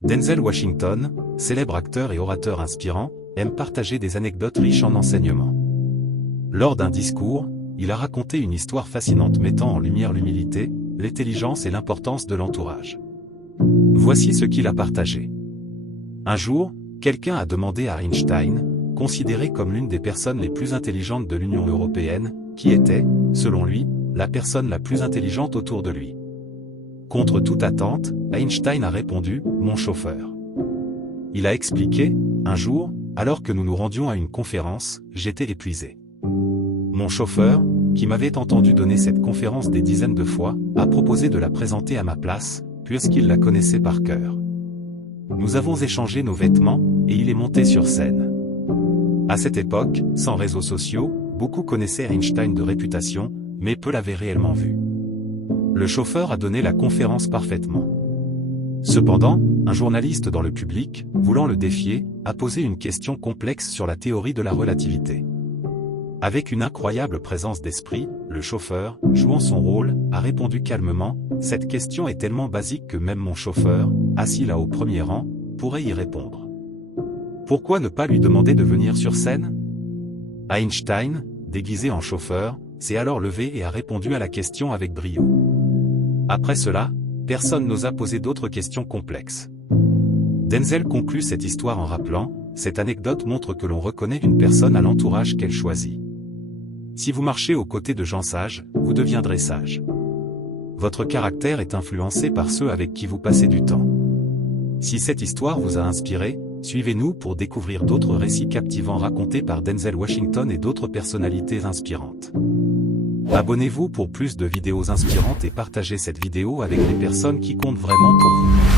Denzel Washington, célèbre acteur et orateur inspirant, aime partager des anecdotes riches en enseignements. Lors d'un discours, il a raconté une histoire fascinante mettant en lumière l'humilité, l'intelligence et l'importance de l'entourage. Voici ce qu'il a partagé. Un jour, quelqu'un a demandé à Einstein, considéré comme l'une des personnes les plus intelligentes de l'Union européenne, qui était, selon lui, la personne la plus intelligente autour de lui. Contre toute attente, Einstein a répondu « Mon chauffeur ». Il a expliqué « Un jour, alors que nous nous rendions à une conférence, j'étais épuisé. Mon chauffeur, qui m'avait entendu donner cette conférence des dizaines de fois, a proposé de la présenter à ma place, puisqu'il la connaissait par cœur. Nous avons échangé nos vêtements, et il est monté sur scène. À cette époque, sans réseaux sociaux, beaucoup connaissaient Einstein de réputation, mais peu l'avaient réellement vu. Le chauffeur a donné la conférence parfaitement. Cependant, un journaliste dans le public, voulant le défier, a posé une question complexe sur la théorie de la relativité. Avec une incroyable présence d'esprit, le chauffeur, jouant son rôle, a répondu calmement « Cette question est tellement basique que même mon chauffeur, assis là au premier rang, pourrait y répondre. Pourquoi ne pas lui demander de venir sur scène ?» Einstein, déguisé en chauffeur, s'est alors levé et a répondu à la question avec brio. Après cela, personne n'osa poser d'autres questions complexes. Denzel conclut cette histoire en rappelant « Cette anecdote montre que l'on reconnaît une personne à l'entourage qu'elle choisit. Si vous marchez aux côtés de gens sages, vous deviendrez sage. Votre caractère est influencé par ceux avec qui vous passez du temps. Si cette histoire vous a inspiré, suivez-nous pour découvrir d'autres récits captivants racontés par Denzel Washington et d'autres personnalités inspirantes. Abonnez-vous pour plus de vidéos inspirantes et partagez cette vidéo avec les personnes qui comptent vraiment pour vous.